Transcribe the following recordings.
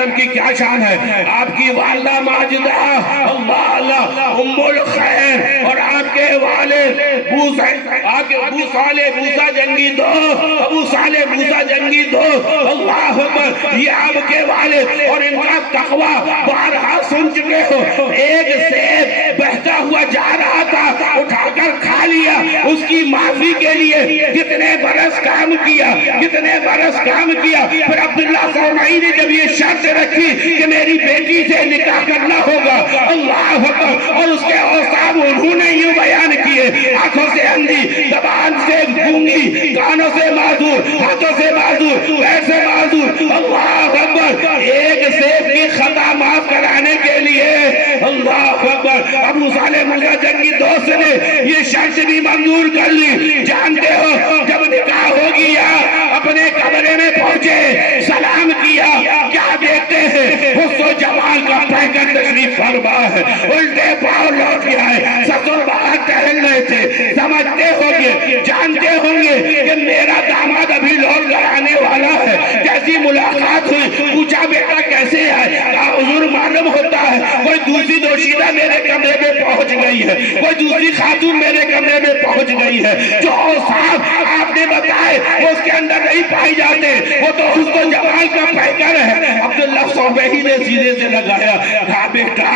آدم کی کیا شان ہے؟ آپ کی والدہ ماجدہ اللہ اللہ ام الخیر، اور آپ کے والد ابو صالح موسیٰ جنگی دو، ابو صالح موسیٰ جنگی دو، اللہ اکبر، یہ آپ کے والد، اور ان کا تقوی بارہا سن چکے ہو۔ ایک سیب بہتا ہوا جا رہا تھا، اٹھا کر کھا لیا، اس کی معافی کے لیے کتنے برس کام کیا، کتنے برس کام کیا۔ پھر عبداللہ سامعی نے جب یہ شرط رکھی کہ میری بیٹی سے نکاح کرنا ہوگا، اللہ اکبر، اور اس کے اوصاف انہوں نے یوں بیان کیے، آنکھوں سے اندھی، زبان سے گونگی، کانوں سے معذور، ہاتھوں سے معذور، پیر سے معذور، اللہ اکبر، ایک سیب کی خطا معاف کرانے کے لیے، اللہ اکبر، ابو صالح موسیٰ جنگی دوست نے یہ شرط بھی منظور کر لی۔ جانتے ہو جب نکاح ہو گیا، اپنے کمرے میں پہنچے، سلام کیا، کیا دیکھتے ہیں؟ حسن و جمال کا پیکر تشریف فرما ہے، الٹے پاؤں لوٹ گیا ہے، سسر باہر ٹہل رہے تھے، سمجھتے ہوں گے، جانتے ہوں گے کہ میرا داماد ابھی لوٹ کر آنے والا ہے۔ جیسی ملاقات ہوئی، پوچھا بیٹا کیسے ہے؟ کہا حضور معلوم ہوتا ہے کوئی دوسری دوشیدہ میرے کمرے میں پہنچ گئی ہے، کوئی دوسری خاتون میرے کمرے میں پہنچ گئی ہے، جو اوصاف آپ نے بتائے وہ اس کے اندر نہیں پائی جاتے، وہ تو حسن و جمال کا پیکر ہے۔ عبداللہ صوبہی نے سیدھے سے لگایا، کہا بیٹا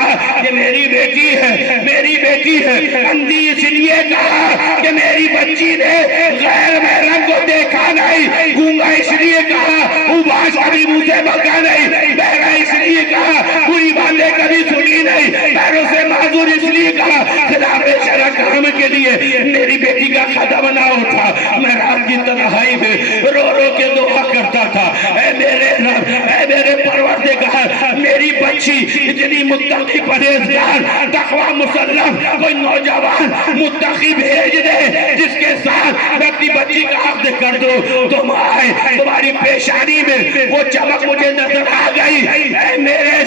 یہ میری بیٹی ہے، میری بیٹی ہے، اندھی اس لیے کہا کہ میری بچی نے غیر محرم کو دیکھا نہیں، گونگا اس لیے کہا اوباش کبھی منہ سے بکا نہیں، بہرا اس لیے کہا پوری باتیں کبھی سنی نہیں، پیروں سے معذور اس لیے کہا خلاف شرع کام کے لیے میری بیٹی کا قدم نہ اٹھا۔ میں رات کی تنہائی میں رو رو کے دعا کرتا تھا، اے میرے رب، اے میرے پروردگار، میری بچی اتنی متقی پرہیزگار تقوی مسلم کوئی نوجوان متقی بھیج دے جس کے ساتھ میں اپنی بچی کا عقد کر دوں۔ تم آئے، تمہاری پیشانی میں وہ چمک مجھے نظر آ گئی، اے میرے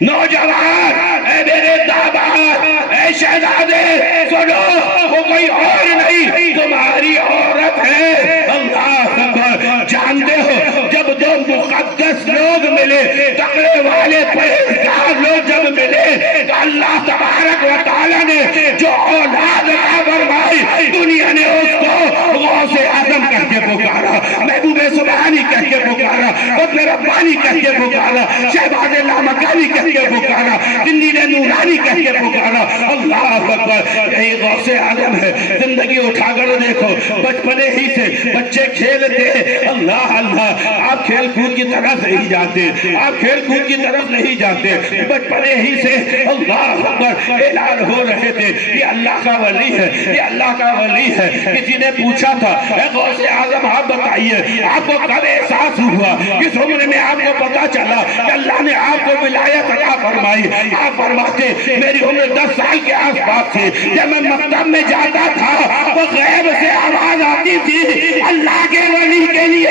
نوجوان، اے میرے داماد، اے شہزادے سنو، وہ کوئی اور نہیں تمہاری عورت ہے۔ اللہ اکبر، جانتے ہو جب دو مقدس لوگ ملے، تقوی والے پرہیزگار لوگ جب ملے تو اللہ تبارک و تعالیٰ نے جو اولاد عطا فرمائی، دنیا نے اس کو غوث اعظم کہہ کے پکارا، محبوب سبحانی کہہ کے پکارا، قطب ربانی کہہ کے پکارا، شہباز لامکانی کہہ کے پکارا، زندین نورانی کہہ کے پکارا۔ اللہ اکبر، یہی غوث اعظم ہے۔ زندگی اٹھا کر دیکھو، بچپنے ہی سے بچے کھیلتے، اللہ اللہ، آپ کھیل کود کی طرف نہیں جاتے، آپ کھیل کود کی طرف نہیں جاتے، بچپنے ہی سے اللہ اکبر اعلان ہو رہے تھے یہ اللہ کا ولی ہے، یہ اللہ کا ولی ہے۔ کسی نے پوچھا تھا اے غوث اعظم آپ بتائیے آپ کو کب احساس ہوا، کس عمر میں آپ کو پتا چلا کہ اللہ نے آپ کو ولایت عطا فرمائی؟ آپ فرماتے میری عمر 10 سال کے آس پاس تھی، جب میں مکتب میں جاتا تھا وہ غیب سے آواز آتی تھی اللہ کے ولی کے لیے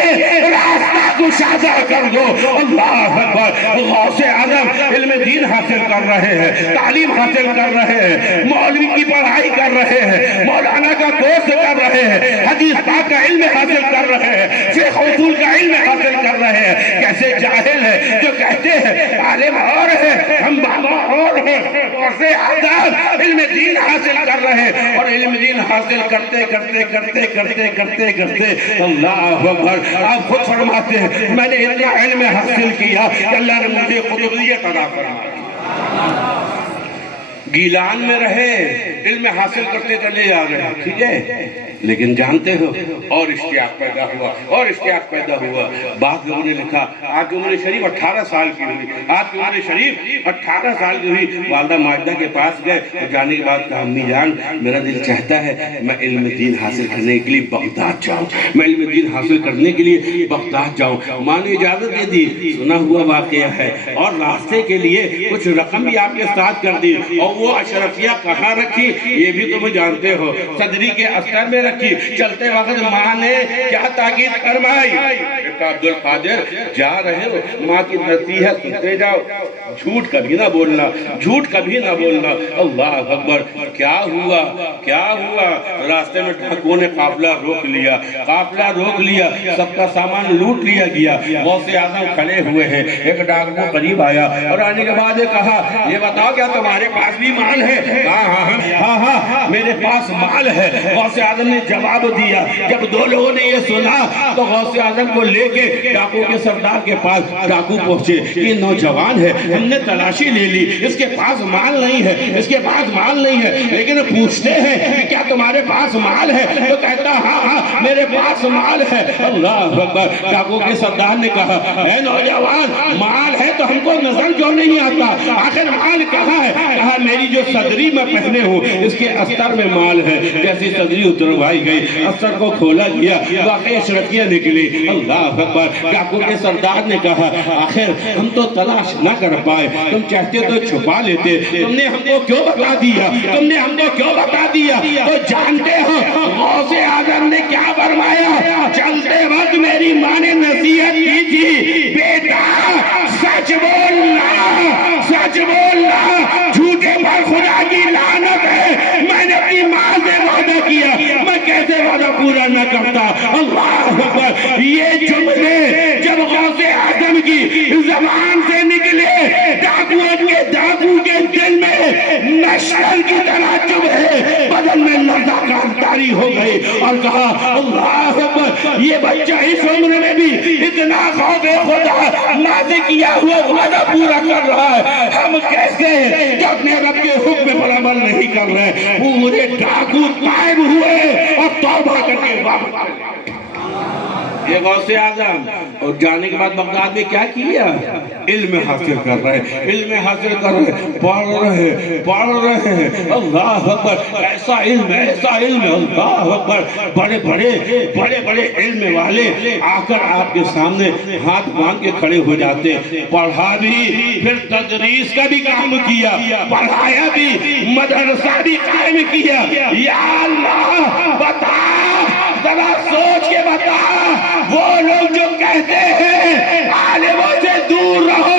راستہ کشادہ کر دو۔ اللہ اکبر، غوث اعظم علم دین حاصل کر رہے ہیں، تعلیم حاصل کر رہے ہیں، مولوی کی پڑھائی کر رہے ہیں، مولانا کا کورس کر رہے ہیں، حدیث پاک کا علم حاصل کر رہے ہیں، فقہ اصول کا علم حاصل کر رہے ہیں۔ کیسے جاہل ہے جو کہتے ہیں عالم اور ہے ہم بابا اور ہیں، غوث اعظم علم دین حاصل کر رہے ہیں، اور علم دین حاصل کرتے کرتے کرتے کرتے کرتے کرتے اللہ اکبر، آپ خود فرماتے ہیں میں نے اتنا علم حاصل کیا کہ اللہ نے مجھے قطبیت عطا فرمائی۔ گیلان میں رہے، علم حاصل کرتے چلے جا رہے ہیں، ٹھیک ہے، لیکن جانتے ہو اور اشتیاق پیدا ہوا، اور اشتیاق پیدا ہوا۔ بعض لوگوں نے لکھا آپ کی عمر شریف 18 سال کی ہوئی، آپ کی عمر شریف 18 سال کی ہوئی، والدہ ماجدہ کے پاس گئے اور جانے کے بعد کہا امی جان میرا دل چاہتا ہے میں علم دین حاصل کرنے کے لیے بغداد جاؤں، میں علم دین حاصل کرنے کے لیے بغداد جاؤں۔ ماں نے اجازت دے دی، سنا ہوا واقعہ ہے، اور راستے کے لیے کچھ رقم بھی آپ کے ساتھ کر دی، اور وہ اشرفیہ کہاں رکھی یہ بھی تم جانتے ہو، صدری کے استر میں رکھی۔ چلتے وقت ماں نے کیا تاکید فرمائی؟ بیٹا عبد القادر جا رہے ہو، ماں کی نصیحت سنتے جاؤ، جھوٹ کبھی نہ بولنا، جھوٹ کبھی نہ بولنا۔ اللہ اکبر، کیا ہوا کیا ہوا؟ راستے میں ڈاکوؤں نے قافلہ روک لیا، قافلہ روک لیا، سب کا سامان لوٹ لیا گیا۔ غوث اعظم کھڑے ہوئے ہیں، ایک ڈاکو قریب آیا اور آنے کے بعد کہا یہ بتاؤ کیا تمہارے پاس بھی مال ہے؟ ہاں ہاں میرے پاس مال ہے۔ غوث اعظم نے جواب دیا۔ جب دو لوگوں نے یہ سنا تو غوث اعظم کو لے کے ڈاکو کے سردار کے پاس ڈاکو پہنچے۔ یہ نوجوان ہے، ہم نے تلاشی لے لی، اس کے پاس مال نہیں ہے، اس کے پاس مال نہیں ہے، لیکن پوچھتے ہیں کہ کیا تمہارے پاس مال ہے؟ تو کہتا ہاں میرے پاس مال ہے۔ اللہ اکبر، ڈاکو کے سردار نے کہا اے نوجوان، مال ہے تو ہم کو نظر کیوں نہیں آتا؟ آخر مال کہاں ہے؟ کہا میری جو صدری میں پہنے ہوں اس کے استر میں مال ہے۔ جیسی صدری اتروائی گئی، استر کو کھولا گیا، واقعی اشرفیاں نکلی۔ اللہ اکبر، ڈاکو کے سردار نے کہا آخر ہم تو تلاش نہ کر پائے، تم چاہتے تو چھپا لیتے، تم نے ہم کو کیوں بتا دیا؟ تم نے ہم کو کیوں بتا دیا؟ تو جانتے ہو غوث اعظم نے کیا فرمایا؟ چلتے وقت میری ماں نے نصیحت کی تھی، بیٹا سچ بولنا، سچ بولنا، جھوٹے پر خدا کی لعنت ہے۔ میں نے اپنی ماں سے وعدہ کیا، میں کیسے وعدہ پورا نہ کرتا؟ اللہ اکبر، یہ جملے جب غوث اعظم کی زبان سے نکلے، ڈاکو کے دل میں مشعل کی طرح چبھے، بدن میں لرزہ طاری ہو گئی اور کہا اللہ اکبر، یہ بچہ اس عمر میں بھی اتنا خوف خدا ماں سے کیا ہوا وعدہ پورا کر رہا ہے، ہم کیسے ہیں جو اپنے رب کے حکم پر عمل نہیں کر رہے؟ پورے ڈاکو تائب ہوئے اور توبہ کر کے واپس آ گئے۔ یہ غوث اعظم اور جانے کے بعد بغداد میں کیا کیا؟ علم حاصل کر رہے، علم حاصل کر رہے، پڑھ رہے ہیں۔ اللہ اکبر، ایسا علم، ایسا علم، اللہ اکبر، بڑے بڑے علم والے آ کر آپ کے سامنے ہاتھ باندھ کے کھڑے ہو جاتے۔ پڑھا بھی، پھر تدریس کا بھی کام کیا، پڑھایا بھی، مدرسہ بھی قائم کیا۔ یا اللہ بتا، ذرا سوچ کے بتا، وہ لوگ جو کہتے ہیں عالموں سے دور رہو،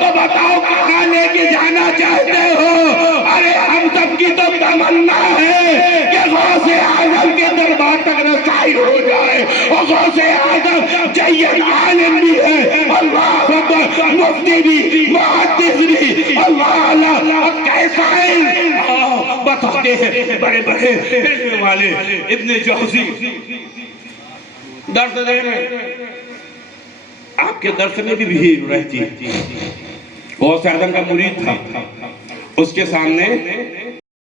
تو بتاؤ کہاں لے کے جانا چاہتے ہو؟ ارے ہم سب کی تو تمنا ہے کہ غوث اعظم کے دربار تک رسائی ہو جائے، اور غوث اعظم جید عالم بھی ہے، اللہ اکبر، مفتی بھی، محدث بھی، اللہ کیسا علم بتاتے ہیں بڑے بڑے علم والے۔ ابن جوزی درس دے رہے، آپ کے درس میں بھی بھیڑ رہتی۔ غوث اعظم کا مرید تھا، اس کے سامنے